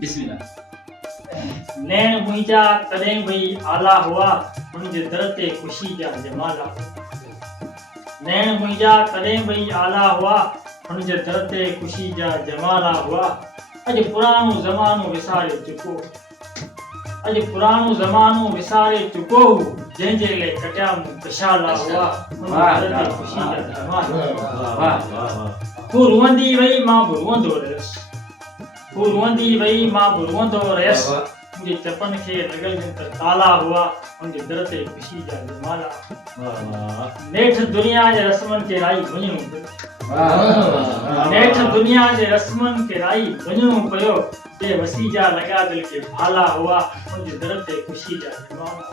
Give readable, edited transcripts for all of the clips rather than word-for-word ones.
बिस्मिल्लाह। नैन मुंहिंजा तॾहिं भई आला हुआ हुनजे दर ते ख़ुशी जा जमाला। नैन मुंहिंजा तॾहिं भई आला हुआ हुनजे दर ते ख़ुशी जा जमाला हुआ। अॼु पुराणो ज़मानो विसारे चुको, अॼु पुराणो ज़मानो विसारे चुको जंहिंजे लाइ कटिया मूं कशाला हुआ हुनजे दर ते ख़ुशी जा जमाला। तूं रुअंदी वई मां बि रुअंदो रहियुसि, तूं रुअंदी वई मां बि रुअंदो रहियुसि। मुंहिंजे चपनि खे लॻल त ताला हुआ हुनजे दर ते ख़ुशी जा जमाला। नेठि दुनिया जे रस्मनि खे राई वञणो पियो, नेठि दुनिया जे रस्मनि खे राई वञणो पियो। बेवसी जा लॻा दिलि खे भाला हुआ हुनजे दर ते ख़ुशी जा जमाला।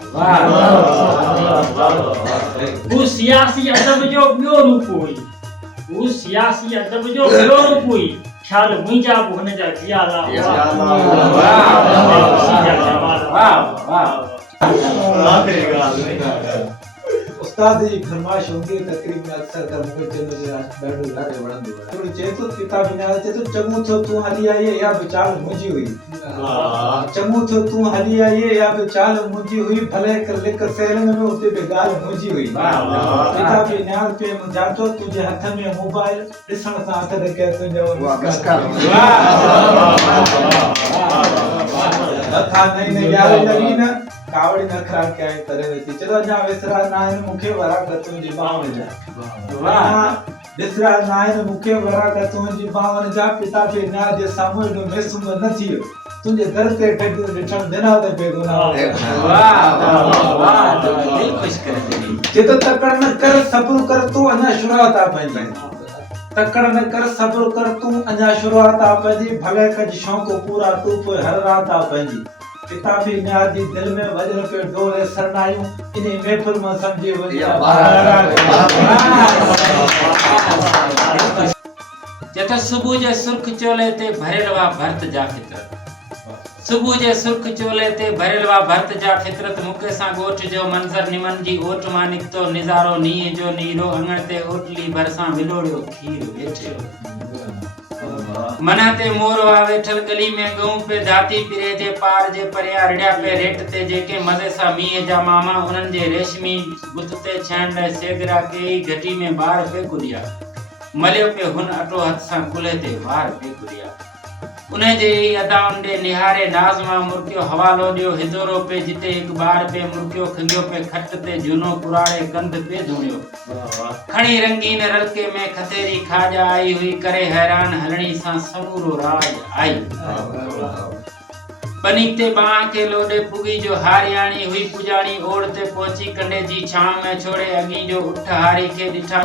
हू सियासी अदब जो ॿियो रूप हुई, हू सियासी अदब जो ॿियो रूप हुई। ख़्याल मुंहिंजा बि हुनजा जियाला उस्ताद जी फरमाइश हूंदी तकरीब में अक्सर कर मूंखे चवंदो जे ॾाढो यादि वणंदो आहे। थोड़ी चए थो किताब में चए थो चङो थियो तूं हली आई या बि चाल मुंहिंजी हुई, चङो थियो तूं हली आई या बि चाल मुंहिंजी हुई। भले लिक सेलनि में उते बि ॻाल्हि मुंहिंजी हुई। किताब जी न्याल पे जाचो तुंहिंजे हथ में मोबाइल ॾिसण सां हथ ॾके तुंहिंजो लखा नई नई ॻाल्हि लॻी न कावड़ी नखरा के आए तरह वेती चलो जा विसरा नायन मुखे वरा कतु जी बावन जा वाह विसरा नायन मुखे वरा कतु जी बावन जा। पिता पे ना जे सामू नो मेसुम न थियो तुझे दर ते ठठन देना ते बेगुना। वाह वाह दिल खुश कर दे जे तो तकड़ न कर सब्र कर तू अना शुरुआत आ पंजी, तकड़ न कर सब्र कर तू अना शुरुआत आ पंजी। भले कज शौक पूरा तू पे हर रात आ पंजी। किताबी न्यार जी दिल में वजन पे डोले सरनायूं इन्हीं महफिल में समझे वजा। जत सुबह जे सुर्ख चोले ते भरियल वा भरत जा फितरत, सुबह जे सुर्ख चोले ते भरियल वा भरत जा फितरत। मुके सां गोठ जो मंजर निमन जी ओट मां निकतो निजारो नीअ जो नीरो। अंगण ते ओटली भरसां विलोड़ियो खीर वेठियो। मना ते मोर वा वेठल गली में गऊं पे दाती पिरे जे पार जे परिया रड़िया पे रेट ते जेके मजे सा मीए जा मामा उनन जे रेशमी बुत ते छण ले सेगरा के घटी में बार पे कुरिया। मलियो पे हुन अटो हथ सा कुले ते वार पे कुरिया। उन्हें जे अदाउन दे निहारे नाज़मा मुर्कियो हवालो दियो हिदोरो पे जिते एक बार पे मुर्कियो खंगियो पे खट ते जुनो पुराणे कंध पे धुणियो। खणी रंगीन रलके में खतेरी खाजा आई हुई करे हैरान हलणी सा समूरो राज आई। पनीते बाह के लोडे पुगी जो हारियाणी हुई पुजाणी ओढ़ते पहुंची कंडे जी छाम में छोड़े अगी जो उठ हारी के दिठा।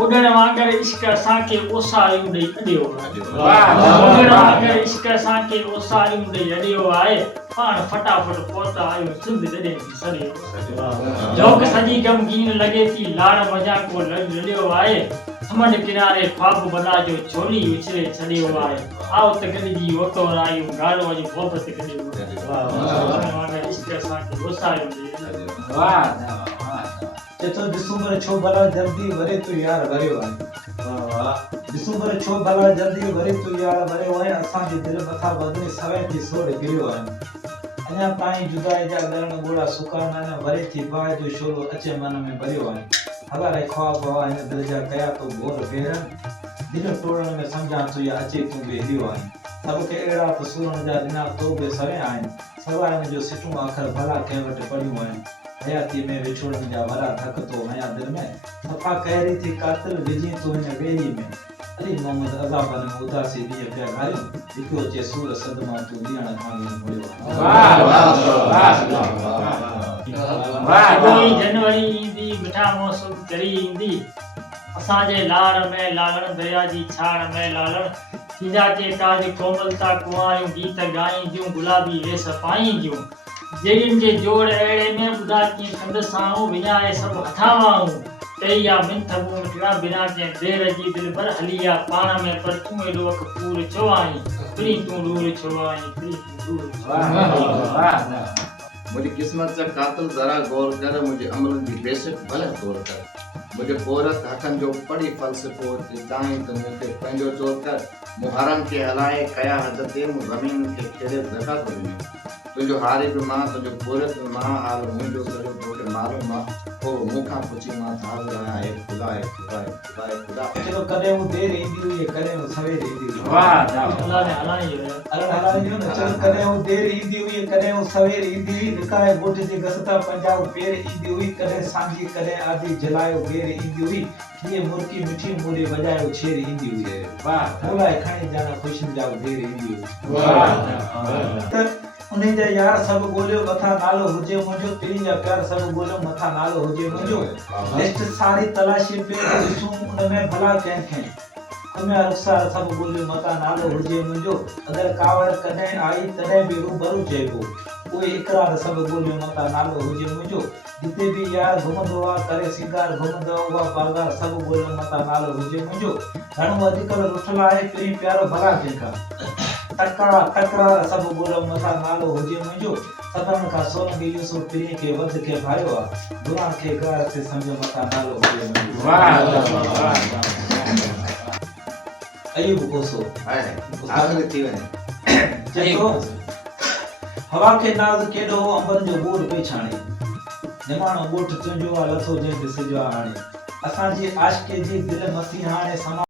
ओडण वांगर इश्क असांखे ओसायूं ॾेई अॾियो। ओडण वांगर इश्क असांखे ओसायूं ॾेई अॾियो आहे। पाण फटाफट पहुता आहियूं सिंध जॾहिं बि सड़ियो। जोक सॼी गमगीन लॻे थी लाड़ मजा को लड़ियो आहे। समुंड किनारे ख्वाब बला जो छोली उछले छॾियो आहे। आओ त गॾिजी ओटो रायूं गाड़ो अॼु मोहबत करियो। ओडण वांगर इश्क असांखे ओसायूं ॾेई अॾियो। वाह चतो दिसंबर छो भला जल्दी वरे तू यार वरियो आहे। दिसंबर छो भला जल्दी वरे तू यार वरियो आहे। असां जे दिल मथा वधनी सवे थी सोड़ गिरियो आहे। अञा ताईं जुदाई जा गरण गोड़ा सुकाना न वरे थी बाह जो शोलो अचे मन में भरियो आहे। हवारे ख्वाब हवा हिन दिल जा कया तो गोर भेण दिल तोड़न में समझा तू या अचे तू बेहियो आहे। सब के एड़ा फसूरन जा दिना तो बे सवे आहिनि सवाइ मुंहिंजो सिटूं आखर भला कंहिं वटि पढ़ियूं आहिनि। हयाती में विछोड़न जा वरा थक तो हया दिल में सफा कहरी थी कातिल विझी तो हिन वेही में। अली मोहम्मद अज़ाबन में उदासी ॾींहं पिया घारियूं हिकिड़ो चे सूर सदमा तूं ॾियण खां मुड़ियो। वाह वाह वाह कोई जनवरी ईंदी मिठा मौसम करी ईंदी। असांजे लाड़ में लालण दरिया जी छाड़ में लालण थींदा के ताज कोमलता कुआरियूं गीत ॻाईंदियूं गुलाबी वेस पाईंदियूं। जेड़िन के जोड़ अड़े में बुधा की कंदसाऊं विञाए सब हथावाऊं। तेया मिंथ बू मिटड़ा बिना के देर जी दिल भर हलिया पाण में पर तू एडो कपूर छो आई। प्री तू दूर छो आई, प्री तू दूर छो आई। मुझे किस्मत से कातिल जरा गौर कर, मुझे अमल की बेशक भले गौर कर। मुझे पोरत हथन जो पढ़ी फलसफो ताई तो मुखे पंहिंजो चोर कर मुहरम के हलाए कया हद ते मु ज़मीन के खेड़े जगह तो ॾिनो तुंहिंजो हारे बि मां तुंहिंजो पोरत बि मां हाल मुंहिंजो सॼो तोखे मालूम आहे पोइ मूंखां पुछी मां हाज़िर आहियां हे ख़ुदा हे ख़ुदा हे ख़ुदा हे ख़ुदा चलो कॾहिं हू देरि ईंदी हुई कॾहिं हू सवेर ईंदी हुई वाह दाव अल्लाह ने हलाने जो है अल्लाह हलाने जो न चलो कॾहिं हू देरि ईंदी हुई कॾहिं हू सवेर ईंदी हुई लिकाए ॻोठ जे गसता पंजाब पेर ईंदी हुई कॾहिं सांझी कॾहिं आदि जलायो घेर ईंदी हुई हीअ मुर्की मिठी मूरी वॼायो छेर ईंदी हुई वाह मोलाए खणी जाना ख़ुशियुनि जा देरि ईंदी हुई वाह त उन्हें जा यार सब ॻोल्हियो मथा नालो हुजे मुंहिंजो पीढ़ी जा प्यार सब ॻोल्हियो मथा नालो हुजे मुंहिंजो लिस्ट सारी तलाशी पे ॾिसूं उन में भला कंहिंखे तुम्हें रुखसार सब ॻोल्हियो मथा नालो हुजे मुंहिंजो अगरि कावड़ कॾहिं आई तॾहिं बि रूबरू चइबो उहे इकरार सब ॻोल्हियो मथा नालो हुजे मुंहिंजो जिते भी यार घुमंदो आहे करे सिंगार घुमंदो आहे उहा पगार सब ॻोल्हियो मथा नालो हुजे मुंहिंजो घणो अॼुकल्ह रुठल आहे पहिरीं प्यारो भला कंहिंखां तकरार सब ॻोल्हियो मथा नालो हुजे मुंहिंजो सदन खां सोनगी यूसुफ पीढ़ी के वध के भायो आहे दुआ खे गार ते सम्झो मथा नालो हुजे मुंहिंजो वाह अयूब कोसो हाय आख़िर थी वञे चतो हवा के नाज़ केॾो अंबनि जो बूर पई छाणे निमाणो ॻोठ तुंहिंजो आहे लथो जंहिं ते सिजवा हाणे असांजी आशिक़े जी दिलि मसी हाणे समा